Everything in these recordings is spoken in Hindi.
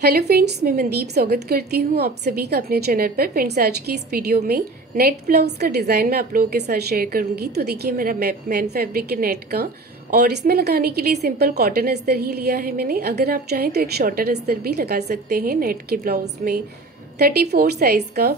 हेलो फ्रेंड्स, मैं मनदीप स्वागत करती हूँ आप सभी का अपने चैनल पर। फ्रेंड्स, आज की इस वीडियो में नेट ब्लाउज का डिज़ाइन मैं आप लोगों के साथ शेयर करूंगी। तो देखिए, मेरा मैन फैब्रिक है नेट का, और इसमें लगाने के लिए सिंपल कॉटन अस्तर ही लिया है मैंने। अगर आप चाहें तो एक शॉर्टर अस्तर भी लगा सकते हैं नेट के ब्लाउज में। 34 साइज का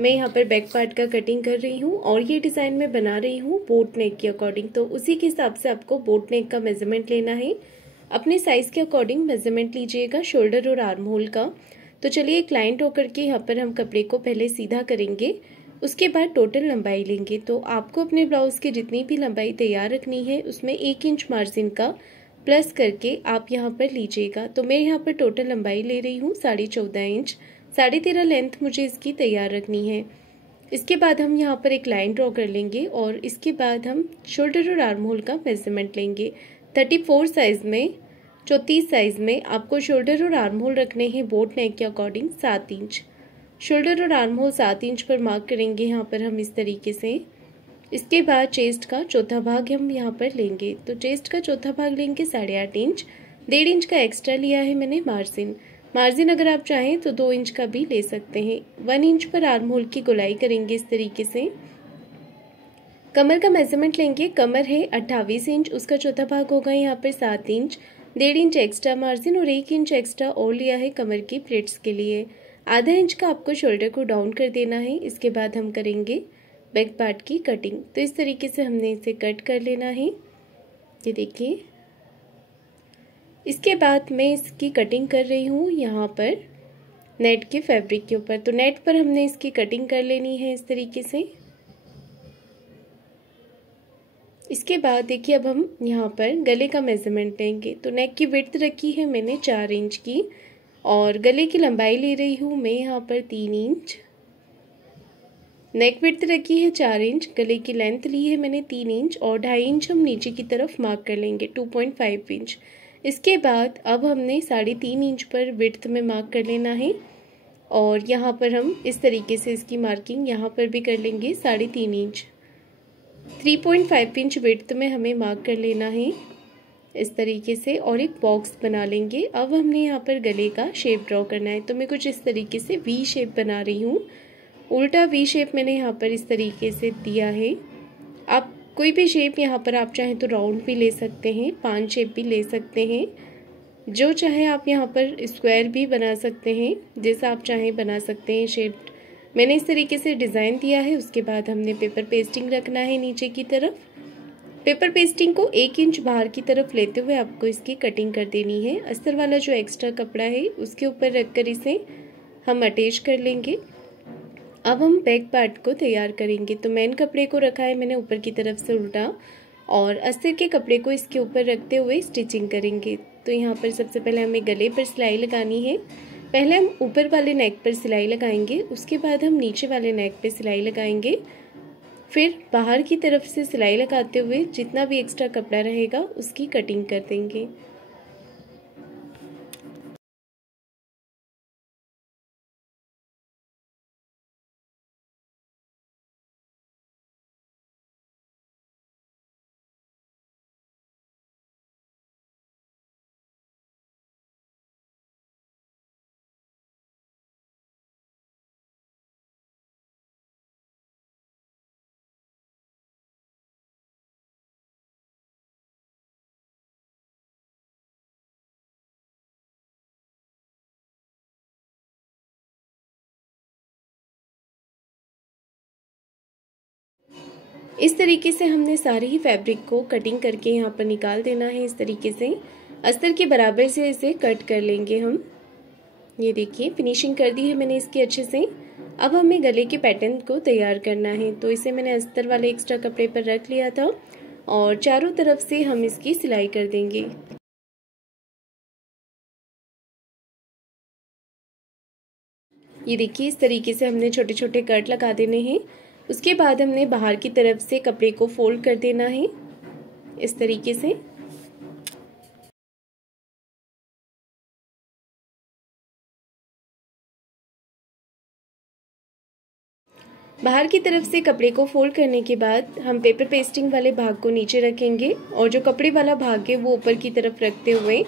मैं यहाँ पर बैक पार्ट का कटिंग कर रही हूँ, और ये डिज़ाइन मैं बना रही हूँ बोट नेक के अकॉर्डिंग। तो उसी के हिसाब से आपको बोट नेक का मेजरमेंट लेना है। अपने साइज के अकॉर्डिंग मेजरमेंट लीजिएगा शोल्डर और आर्म होल का। तो चलिए, एक लाइन ड्रॉ करके यहाँ पर हम कपड़े को पहले सीधा करेंगे, उसके बाद टोटल लंबाई लेंगे। तो आपको अपने ब्लाउज की जितनी भी लंबाई तैयार रखनी है उसमें 1 इंच मार्जिन का प्लस करके आप यहाँ पर लीजिएगा। तो मैं यहाँ पर टोटल लंबाई ले रही हूँ 14.5 इंच। 13.5 लेंथ मुझे इसकी तैयार रखनी है। इसके बाद हम यहाँ पर एक लाइन ड्रॉ कर लेंगे, और इसके बाद हम शोल्डर और आर्म होल का मेजरमेंट लेंगे। 34 साइज में 34 साइज में आपको शोल्डर और आर्म होल रखने हैं बोट नेक के अकॉर्डिंग 7 इंच। शोल्डर और आर्म होल 7 इंच पर मार्क करेंगे यहाँ पर हम इस तरीके से। इसके बाद चेस्ट का चौथा भाग हम यहाँ पर लेंगे। तो चेस्ट का चौथा भाग लेंगे 8.5 इंच। 1.5 इंच का एक्स्ट्रा लिया है मैंने मार्जिन अगर आप चाहें तो 2 इंच का भी ले सकते हैं। 1 इंच पर आर्म होल की गोलाई करेंगे इस तरीके से। कमर का मेजरमेंट लेंगे। कमर है 28 इंच, उसका चौथा भाग होगा यहाँ पर 7 इंच। 1.5 इंच एक्स्ट्रा मार्जिन और 1 इंच एक्स्ट्रा और लिया है कमर की प्लेट्स के लिए। आधा इंच का आपको शोल्डर को डाउन कर देना है। इसके बाद हम करेंगे बैक पार्ट की कटिंग। तो इस तरीके से हमने इसे कट कर लेना है, ये देखिए। इसके बाद मैं इसकी कटिंग कर रही हूँ यहाँ पर नेट के फैब्रिक के ऊपर। तो नेट पर हमने इसकी कटिंग कर लेनी है इस तरीके से। इसके बाद देखिए, अब हम यहाँ पर गले का मेजरमेंट लेंगे। तो नेक की विड्थ रखी है मैंने 4 इंच की, और गले की लंबाई ले रही हूँ मैं यहाँ पर 3 इंच। नेक विड्थ रखी है 4 इंच, गले की लेंथ ली है मैंने 3 इंच, और 2.5 इंच हम नीचे की तरफ मार्क कर लेंगे 2.5 इंच। इसके बाद अब हमने 3.5 इंच पर विड्थ में मार्क कर लेना है, और यहाँ पर हम इस तरीके से इसकी मार्किंग यहाँ पर भी कर लेंगे 3.5 इंच। 3.5 इंच विड्थ में हमें मार्क कर लेना है इस तरीके से, और एक बॉक्स बना लेंगे। अब हमने यहाँ पर गले का शेप ड्रॉ करना है। तो मैं कुछ इस तरीके से वी शेप बना रही हूँ। उल्टा वी शेप मैंने यहाँ पर इस तरीके से दिया है। आप कोई भी शेप यहाँ पर आप चाहें तो राउंड भी ले सकते हैं, 5 शेप भी ले सकते हैं, जो चाहे आप यहाँ पर स्क्वायर भी बना सकते हैं, जैसा आप चाहें बना सकते हैं शेप। मैंने इस तरीके से डिज़ाइन दिया है। उसके बाद हमने पेपर पेस्टिंग रखना है नीचे की तरफ। पेपर पेस्टिंग को 1 इंच बाहर की तरफ लेते हुए आपको इसकी कटिंग कर देनी है। अस्तर वाला जो एक्स्ट्रा कपड़ा है उसके ऊपर रखकर इसे हम अटैच कर लेंगे। अब हम बैक पार्ट को तैयार करेंगे। तो मेन कपड़े को रखा है मैंने ऊपर की तरफ से उल्टा, और अस्तर के कपड़े को इसके ऊपर रखते हुए स्टिचिंग करेंगे। तो यहाँ पर सबसे पहले हमें गले पर सिलाई लगानी है। पहले हम ऊपर वाले नेक पर सिलाई लगाएंगे, उसके बाद हम नीचे वाले नेक पे सिलाई लगाएंगे। फिर बाहर की तरफ से सिलाई लगाते हुए जितना भी एक्स्ट्रा कपड़ा रहेगा उसकी कटिंग कर देंगे। इस तरीके से हमने सारे ही फैब्रिक को कटिंग करके यहाँ पर निकाल देना है। इस तरीके से अस्तर के बराबर से इसे कट कर लेंगे हम। ये देखिए, फिनिशिंग कर दी है मैंने इसकी अच्छे से। अब हमें गले के पैटर्न को तैयार करना है। तो इसे मैंने अस्तर वाले एक्स्ट्रा कपड़े पर रख लिया था, और चारों तरफ से हम इसकी सिलाई कर देंगे। ये देखिए, इस तरीके से हमने छोटे छोटे कट लगा देने हैं। उसके बाद हमने बाहर की तरफ से कपड़े को फोल्ड कर देना है इस तरीके से। बाहर की तरफ से कपड़े को फोल्ड करने के बाद हम पेपर पेस्टिंग वाले भाग को नीचे रखेंगे, और जो कपड़े वाला भाग है वो ऊपर की तरफ रखते हुए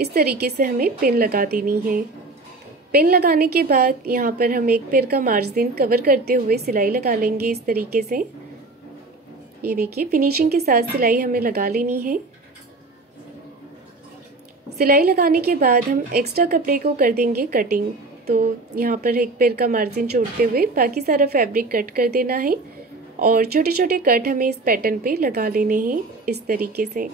इस तरीके से हमें पिन लगा देनी है। पिन लगाने के बाद यहाँ पर हम एक पैर का मार्जिन कवर करते हुए सिलाई लगा लेंगे इस तरीके से। ये देखिए फिनिशिंग के साथ सिलाई हमें लगा लेनी है। सिलाई लगाने के बाद हम एक्स्ट्रा कपड़े को कर देंगे कटिंग। तो यहाँ पर एक पैर का मार्जिन छोड़ते हुए बाकी सारा फैब्रिक कट कर देना है और छोटे छोटे कट हमें इस पैटर्न पे लगा लेने हैं इस तरीके से।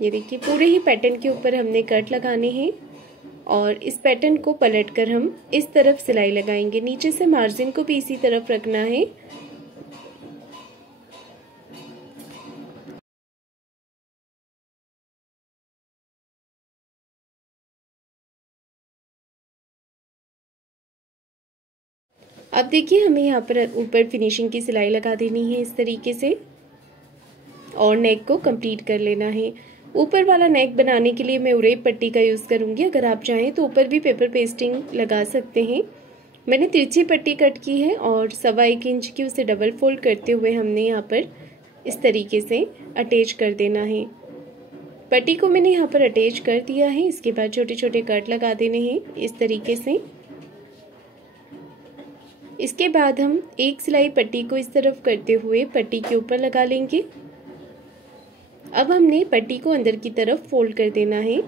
ये देखिए पूरे ही पैटर्न के ऊपर हमने कट लगाने हैं और इस पैटर्न को पलटकर हम इस तरफ सिलाई लगाएंगे। नीचे से मार्जिन को भी इसी तरफ रखना है। अब देखिए हमें यहाँ पर ऊपर फिनिशिंग की सिलाई लगा देनी है इस तरीके से और नेक को कंप्लीट कर लेना है। ऊपर वाला नेक बनाने के लिए मैं उरेब पट्टी का यूज़ करूँगी। अगर आप चाहें तो ऊपर भी पेपर पेस्टिंग लगा सकते हैं। मैंने तिरछी पट्टी कट की है और 1.25 इंच की उसे डबल फोल्ड करते हुए हमने यहाँ पर इस तरीके से अटैच कर देना है। पट्टी को मैंने यहाँ पर अटैच कर दिया है। इसके बाद छोटे छोटे कट लगा देने हैं इस तरीके से। इसके बाद हम एक सिलाई पट्टी को इस तरफ करते हुए पट्टी के ऊपर लगा लेंगे। अब हमने पट्टी को अंदर की तरफ फोल्ड कर देना है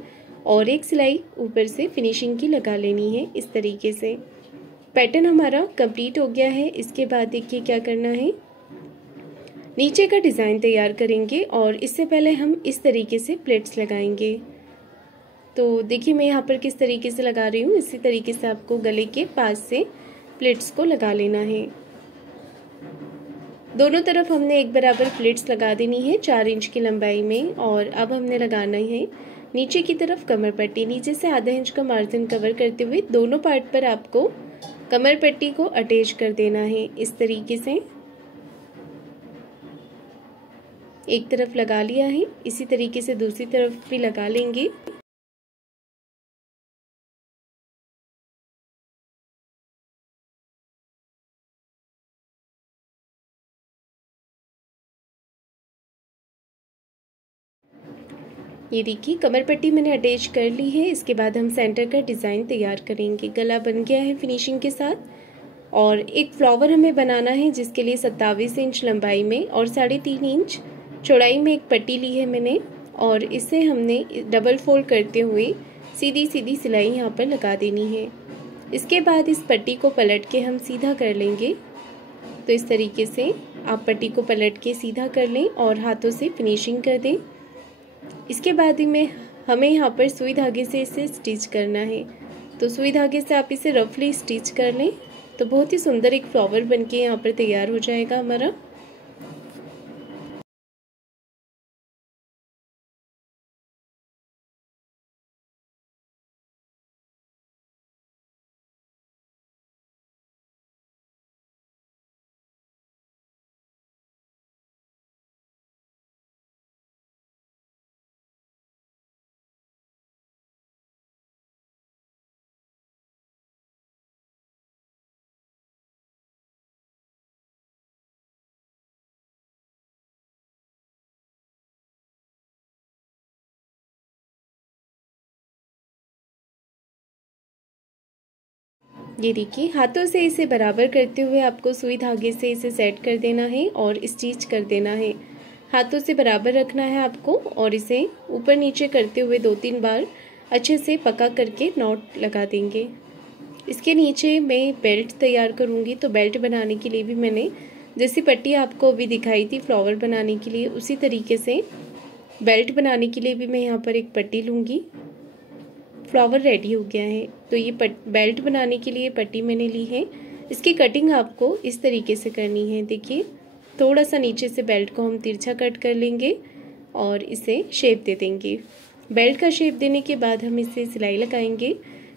और एक सिलाई ऊपर से फिनिशिंग की लगा लेनी है इस तरीके से। पैटर्न हमारा कंप्लीट हो गया है। इसके बाद देखिए क्या करना है, नीचे का डिज़ाइन तैयार करेंगे और इससे पहले हम इस तरीके से प्लेट्स लगाएंगे। तो देखिए मैं यहाँ पर किस तरीके से लगा रही हूँ। इसी तरीके से आपको गले के पास से प्लेट्स को लगा लेना है। दोनों तरफ हमने एक बराबर प्लेट्स लगा देनी है 4 इंच की लंबाई में। और अब हमने लगाना है नीचे की तरफ कमर पट्टी। नीचे से आधा इंच का मार्जिन कवर करते हुए दोनों पार्ट पर आपको कमर पट्टी को अटैच कर देना है इस तरीके से। एक तरफ लगा लिया है, इसी तरीके से दूसरी तरफ भी लगा लेंगे। ये देखिए कमर पट्टी मैंने अटैच कर ली है। इसके बाद हम सेंटर का डिज़ाइन तैयार करेंगे। गला बन गया है फिनिशिंग के साथ और एक फ्लावर हमें बनाना है जिसके लिए 27 इंच लंबाई में और 3.5 इंच चौड़ाई में एक पट्टी ली है मैंने और इसे हमने डबल फोल्ड करते हुए सीधी सीधी सिलाई यहाँ पर लगा देनी है। इसके बाद इस पट्टी को पलट के हम सीधा कर लेंगे। तो इस तरीके से आप पट्टी को पलट के सीधा कर लें और हाथों से फिनिशिंग कर दें। इसके बाद ही में हमें यहाँ पर सुई धागे से इसे स्टिच करना है। तो सुई धागे से आप इसे रफली स्टिच कर लें तो बहुत ही सुंदर एक फ्लावर बनके यहाँ पर तैयार हो जाएगा हमारा। ये देखिए हाथों से इसे बराबर करते हुए आपको सुई धागे से इसे सेट कर देना है और स्टिच कर देना है। हाथों से बराबर रखना है आपको और इसे ऊपर नीचे करते हुए 2-3 बार अच्छे से पका करके नॉट लगा देंगे। इसके नीचे मैं बेल्ट तैयार करूँगी। तो बेल्ट बनाने के लिए भी मैंने जैसी पट्टी आपको अभी दिखाई थी फ्लावर बनाने के लिए, उसी तरीके से बेल्ट बनाने के लिए भी मैं यहाँ पर एक पट्टी लूँगी। फ्लावर रेडी हो गया है। तो ये बेल्ट बनाने के लिए पट्टी मैंने ली है। इसकी कटिंग आपको इस तरीके से करनी है। देखिए थोड़ा सा नीचे से बेल्ट को हम तिरछा कट कर लेंगे और इसे शेप दे देंगे। बेल्ट का शेप देने के बाद हम इसे सिलाई लगाएंगे।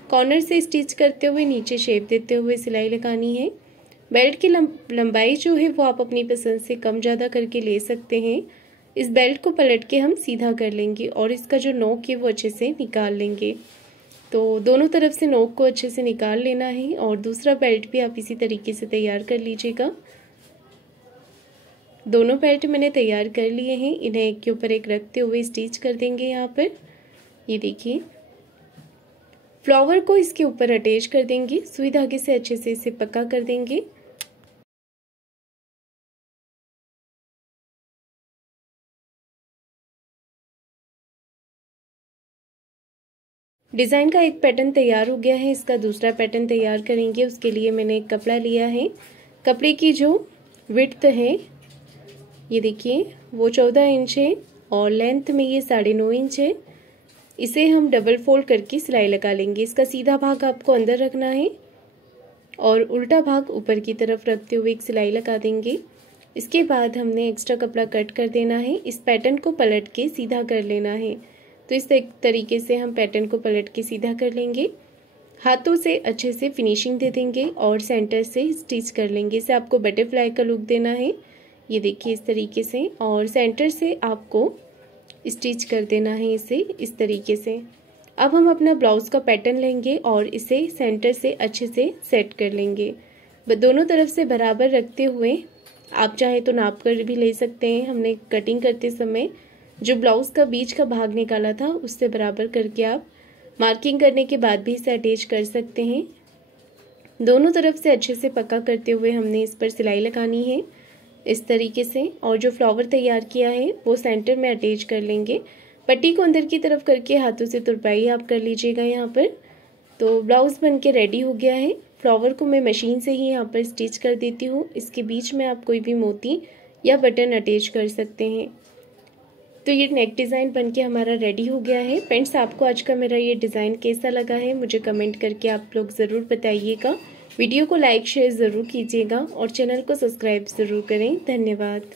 कॉर्नर से स्टिच करते हुए नीचे शेप देते हुए सिलाई लगानी है। बेल्ट की लंबाई जो है वो आप अपनी पसंद से कम ज़्यादा करके ले सकते हैं। इस बेल्ट को पलट के हम सीधा कर लेंगे और इसका जो नोक है वो अच्छे से निकाल लेंगे। तो दोनों तरफ से नोक को अच्छे से निकाल लेना है और दूसरा बेल्ट भी आप इसी तरीके से तैयार कर लीजिएगा। दोनों बेल्ट मैंने तैयार कर लिए हैं। इन्हें एक के ऊपर एक रखते हुए स्टिच कर देंगे यहाँ पर। ये देखिए फ्लावर को इसके ऊपर अटैच कर देंगे, सुई धागे से अच्छे से इसे पक्का कर देंगे। डिज़ाइन का एक पैटर्न तैयार हो गया है, इसका दूसरा पैटर्न तैयार करेंगे। उसके लिए मैंने एक कपड़ा लिया है। कपड़े की जो विड्थ है ये देखिए वो 14 इंच है और लेंथ में ये 9.5 इंच है। इसे हम डबल फोल्ड करके सिलाई लगा लेंगे। इसका सीधा भाग आपको अंदर रखना है और उल्टा भाग ऊपर की तरफ रखते हुए एक सिलाई लगा देंगे। इसके बाद हमने एक्स्ट्रा कपड़ा कट कर देना है। इस पैटर्न को पलट के सीधा कर लेना है। तो इस तरीके से हम पैटर्न को पलट के सीधा कर लेंगे। हाथों से अच्छे से फिनिशिंग दे देंगे और सेंटर से स्टिच कर लेंगे। इसे आपको बटरफ्लाई का लुक देना है, ये देखिए इस तरीके से, और सेंटर से आपको स्टिच कर देना है इसे इस तरीके से। अब हम अपना ब्लाउज का पैटर्न लेंगे और इसे सेंटर से अच्छे से सेट कर लेंगे। दोनों तरफ से बराबर रखते हुए आप चाहे तो नाप कर भी ले सकते हैं। हमने कटिंग करते समय जो ब्लाउज का बीच का भाग निकाला था उससे बराबर करके आप मार्किंग करने के बाद भी इसे अटैच कर सकते हैं। दोनों तरफ से अच्छे से पक्का करते हुए हमने इस पर सिलाई लगानी है इस तरीके से, और जो फ्लावर तैयार किया है वो सेंटर में अटैच कर लेंगे। पट्टी को अंदर की तरफ करके हाथों से तुरपाई आप कर लीजिएगा यहाँ पर। तो ब्लाउज बन के रेडी हो गया है। फ्लावर को मैं मशीन से ही यहाँ पर स्टिच कर देती हूँ। इसके बीच में आप कोई भी मोती या बटन अटैच कर सकते हैं। तो ये नेक डिज़ाइन बनके हमारा रेडी हो गया है। फ्रेंड्स, आपको आज का मेरा ये डिज़ाइन कैसा लगा है मुझे कमेंट करके आप लोग ज़रूर बताइएगा। वीडियो को लाइक शेयर ज़रूर कीजिएगा और चैनल को सब्सक्राइब ज़रूर करें। धन्यवाद।